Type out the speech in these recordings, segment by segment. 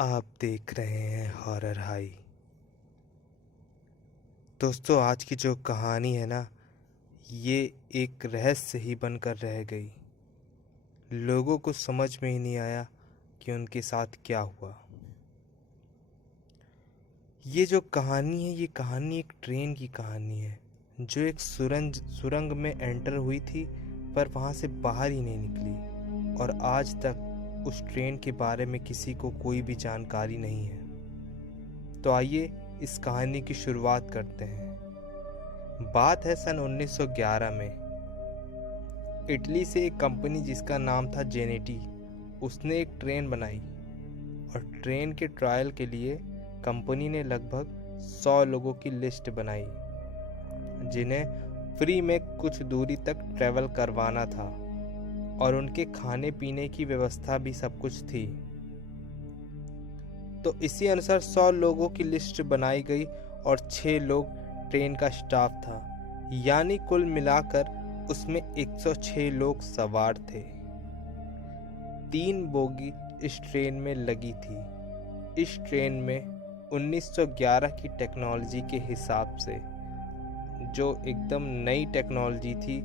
आप देख रहे हैं हॉरर हाई। दोस्तों, आज की जो कहानी है ना, ये एक रहस्य ही बनकर रह गई। लोगों को समझ में ही नहीं आया कि उनके साथ क्या हुआ। ये जो कहानी है, ये कहानी एक ट्रेन की कहानी है जो एक सुरंग में एंटर हुई थी, पर वहाँ से बाहर ही नहीं निकली। और आज तक उस ट्रेन के बारे में किसी को कोई भी जानकारी नहीं है। तो आइए इस कहानी की शुरुआत करते हैं। बात है सन 1911 में। इटली से एक कंपनी जिसका नाम था जेनेटी, उसने एक ट्रेन बनाई। और ट्रेन के ट्रायल के लिए कंपनी ने लगभग 100 लोगों की लिस्ट बनाई, जिन्हें फ्री में कुछ दूरी तक ट्रैवल करवाना था, और उनके खाने पीने की व्यवस्था भी सब कुछ थी। तो इसी अनुसार 100 लोगों की लिस्ट बनाई गई और 6 लोग ट्रेन का स्टाफ था, यानी कुल मिलाकर उसमें 106 लोग सवार थे। 3 बोगी इस ट्रेन में लगी थी। इस ट्रेन में 1911 की टेक्नोलॉजी के हिसाब से, जो एकदम नई टेक्नोलॉजी थी,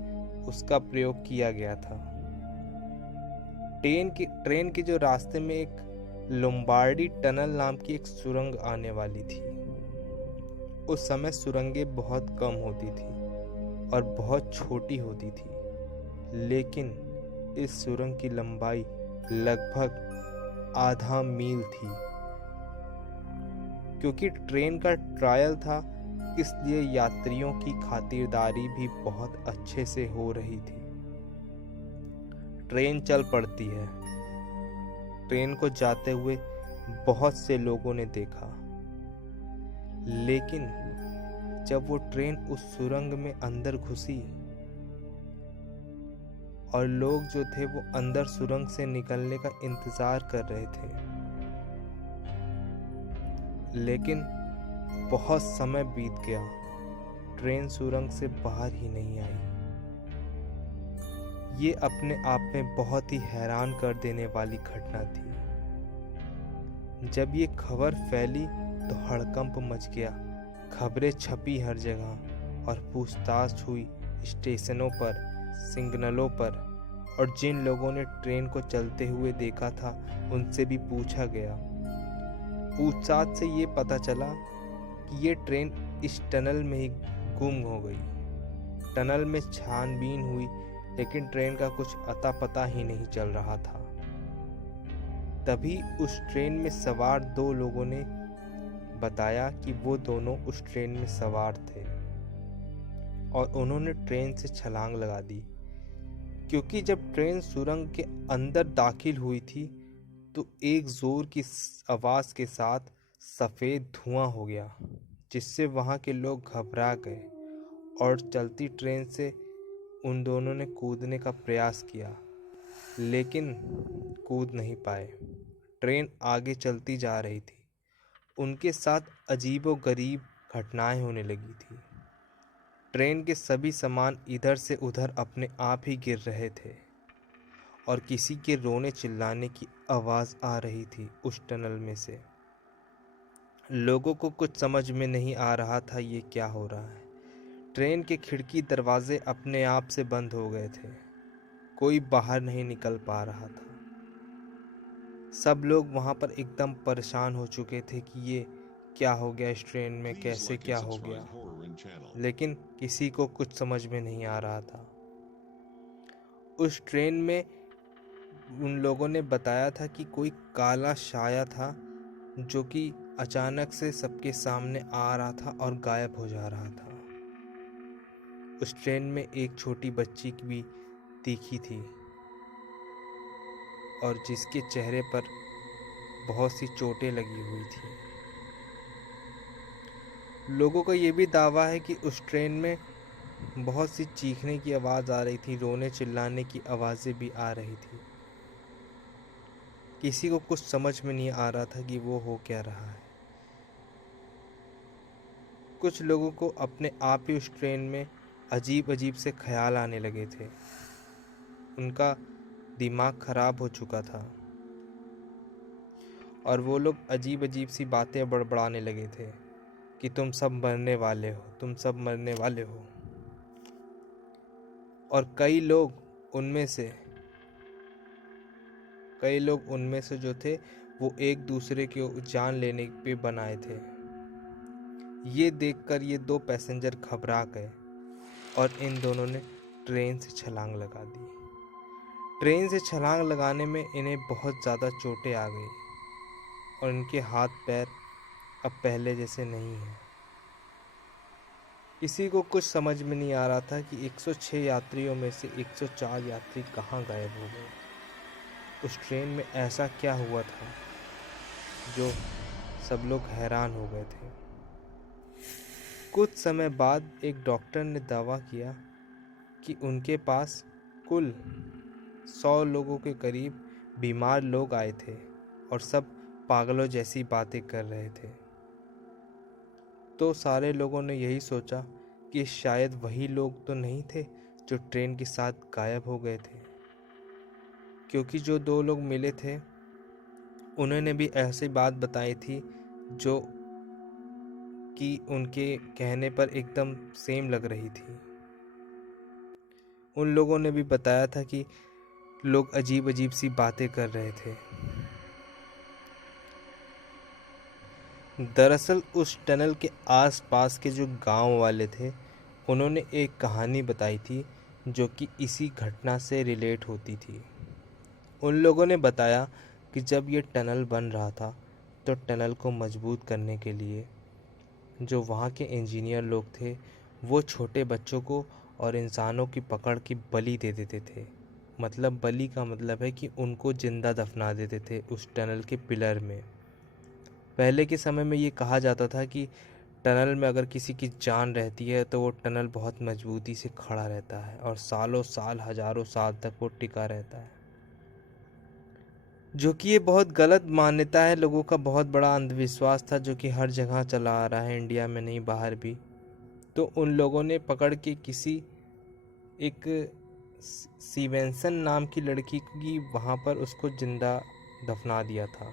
उसका प्रयोग किया गया था। ट्रेन के जो रास्ते में एक लोम्बार्डी टनल नाम की एक सुरंग आने वाली थी। उस समय सुरंगें बहुत कम होती थी और बहुत छोटी होती थी, लेकिन इस सुरंग की लंबाई लगभग आधा मील थी। क्योंकि ट्रेन का ट्रायल था, इसलिए यात्रियों की खातिरदारी भी बहुत अच्छे से हो रही थी। ट्रेन चल पड़ती है। ट्रेन को जाते हुए बहुत से लोगों ने देखा, लेकिन जब वो ट्रेन उस सुरंग में अंदर घुसी और लोग जो थे वो अंदर सुरंग से निकलने का इंतजार कर रहे थे, लेकिन बहुत समय बीत गया, ट्रेन सुरंग से बाहर ही नहीं आई। ये अपने आप में बहुत ही हैरान कर देने वाली घटना थी। जब ये खबर फैली तो हड़कंप मच गया। खबरें छपी हर जगह और पूछताछ हुई स्टेशनों पर, सिग्नलों पर, और जिन लोगों ने ट्रेन को चलते हुए देखा था उनसे भी पूछा गया। पूछताछ से ये पता चला कि ये ट्रेन इस टनल में ही गुम हो गई। टनल में छानबीन हुई, लेकिन ट्रेन का कुछ अता पता ही नहीं चल रहा था। तभी उस ट्रेन में सवार 2 लोगों ने बताया कि वो दोनों उस ट्रेन में सवार थे और उन्होंने ट्रेन से छलांग लगा दी। क्योंकि जब ट्रेन सुरंग के अंदर दाखिल हुई थी तो एक जोर की आवाज के साथ सफेद धुआं हो गया, जिससे वहां के लोग घबरा गए और चलती ट्रेन से उन दोनों ने कूदने का प्रयास किया, लेकिन कूद नहीं पाए। ट्रेन आगे चलती जा रही थी। उनके साथ अजीबोगरीब घटनाएं होने लगी थी। ट्रेन के सभी सामान इधर से उधर अपने आप ही गिर रहे थे और किसी के रोने चिल्लाने की आवाज़ आ रही थी उस टनल में से। लोगों को कुछ समझ में नहीं आ रहा था ये क्या हो रहा है। ट्रेन के खिड़की दरवाजे अपने आप से बंद हो गए थे। कोई बाहर नहीं निकल पा रहा था। सब लोग वहां पर एकदम परेशान हो चुके थे कि ये क्या हो गया, इस ट्रेन में कैसे क्या हो गया, लेकिन किसी को कुछ समझ में नहीं आ रहा था। उस ट्रेन में उन लोगों ने बताया था कि कोई काला साया था जो कि अचानक से सबके सामने आ रहा था और गायब हो जा रहा था। उस ट्रेन में एक छोटी बच्ची भी दिखी थी और जिसके चेहरे पर बहुत सी चोटें लगी हुई थी। लोगों का ये भी दावा है कि उस ट्रेन में बहुत सी चीखने की आवाज़ आ रही थी, रोने चिल्लाने की आवाज़ें भी आ रही थी। किसी को कुछ समझ में नहीं आ रहा था कि वो हो क्या रहा है। कुछ लोगों को अपने आप ही उस ट्रेन में अजीब अजीब से ख्याल आने लगे थे। उनका दिमाग खराब हो चुका था और वो लोग अजीब अजीब सी बातें बड़बड़ाने लगे थे कि तुम सब मरने वाले हो, तुम सब मरने वाले हो। और कई लोग उनमें से जो थे वो एक दूसरे की जान लेने पे बनाए थे। ये देखकर ये दो पैसेंजर घबरा गए और इन दोनों ने ट्रेन से छलांग लगा दी। ट्रेन से छलांग लगाने में इन्हें बहुत ज़्यादा चोटें आ गई और इनके हाथ पैर अब पहले जैसे नहीं हैं। किसी को कुछ समझ में नहीं आ रहा था कि 106 यात्रियों में से 104 यात्री कहाँ गायब हो गए। उस ट्रेन में ऐसा क्या हुआ था जो सब लोग हैरान हो गए थे। कुछ समय बाद एक डॉक्टर ने दावा किया कि उनके पास कुल 100 लोगों के करीब बीमार लोग आए थे और सब पागलों जैसी बातें कर रहे थे। तो सारे लोगों ने यही सोचा कि शायद वही लोग तो नहीं थे जो ट्रेन के साथ गायब हो गए थे, क्योंकि जो दो लोग मिले थे उन्होंने भी ऐसी बात बताई थी जो कि उनके कहने पर एकदम सेम लग रही थी। उन लोगों ने भी बताया था कि लोग अजीब अजीब सी बातें कर रहे थे। दरअसल उस टनल के आसपास के जो गांव वाले थे उन्होंने एक कहानी बताई थी जो कि इसी घटना से रिलेट होती थी। उन लोगों ने बताया कि जब ये टनल बन रहा था तो टनल को मजबूत करने के लिए जो वहाँ के इंजीनियर लोग थे वो छोटे बच्चों को और इंसानों की पकड़ की बलि दे देते थे। मतलब बलि का मतलब है कि उनको जिंदा दफना देते थे उस टनल के पिलर में। पहले के समय में ये कहा जाता था कि टनल में अगर किसी की जान रहती है तो वो टनल बहुत मजबूती से खड़ा रहता है और सालों साल हजारों साल तक वो टिका रहता है, जो कि ये बहुत गलत मान्यता है। लोगों का बहुत बड़ा अंधविश्वास था जो कि हर जगह चला आ रहा है, इंडिया में नहीं बाहर भी। तो उन लोगों ने पकड़ के किसी एक सीवेंसन नाम की लड़की की वहाँ पर उसको जिंदा दफना दिया था।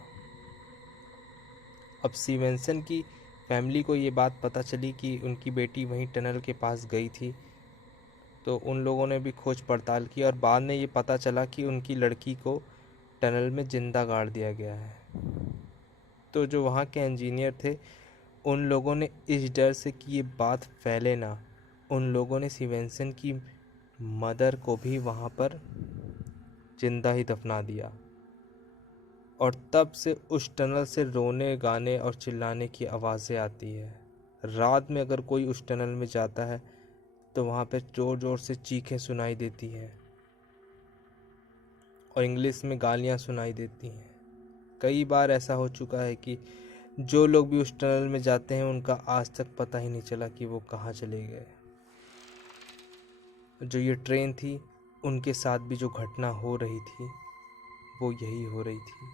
अब सीवेंसन की फैमिली को ये बात पता चली कि उनकी बेटी वहीं टनल के पास गई थी, तो उन लोगों ने भी खोज पड़ताल की और बाद में ये पता चला कि उनकी लड़की को टनल में जिंदा गाड़ दिया गया है। तो जो वहाँ के इंजीनियर थे उन लोगों ने इस डर से कि ये बात फैले ना, उन लोगों ने सीवेंसन की मदर को भी वहाँ पर जिंदा ही दफना दिया। और तब से उस टनल से रोने गाने और चिल्लाने की आवाज़ें आती है। रात में अगर कोई उस टनल में जाता है तो वहाँ पे ज़ोर ज़ोर से चीखें सुनाई देती हैं और इंग्लिश में गालियाँ सुनाई देती हैं। कई बार ऐसा हो चुका है कि जो लोग भी उस टनल में जाते हैं उनका आज तक पता ही नहीं चला कि वो कहाँ चले गए। जो ये ट्रेन थी उनके साथ भी जो घटना हो रही थी वो यही हो रही थी।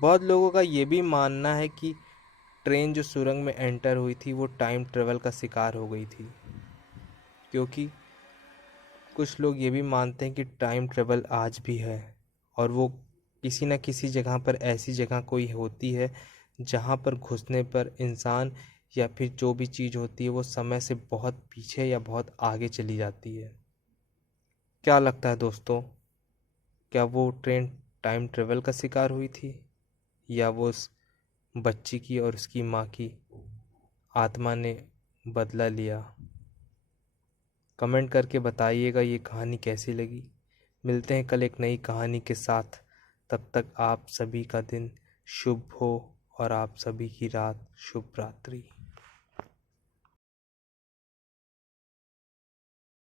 बहुत लोगों का ये भी मानना है कि ट्रेन जो सुरंग में एंटर हुई थी वो टाइम ट्रेवल का शिकार हो गई थी, क्योंकि कुछ लोग ये भी मानते हैं कि टाइम ट्रेवल आज भी है और वो किसी न किसी जगह पर ऐसी जगह कोई होती है जहाँ पर घुसने पर इंसान या फिर जो भी चीज़ होती है वो समय से बहुत पीछे या बहुत आगे चली जाती है। क्या लगता है दोस्तों, क्या वो ट्रेन टाइम ट्रेवल का शिकार हुई थी या वो उस बच्ची की और उसकी माँ की आत्मा ने बदला लिया? कमेंट करके बताइएगा ये कहानी कैसी लगी। मिलते हैं कल एक नई कहानी के साथ। तब तक आप सभी का दिन शुभ हो और आप सभी की रात शुभ रात्रि।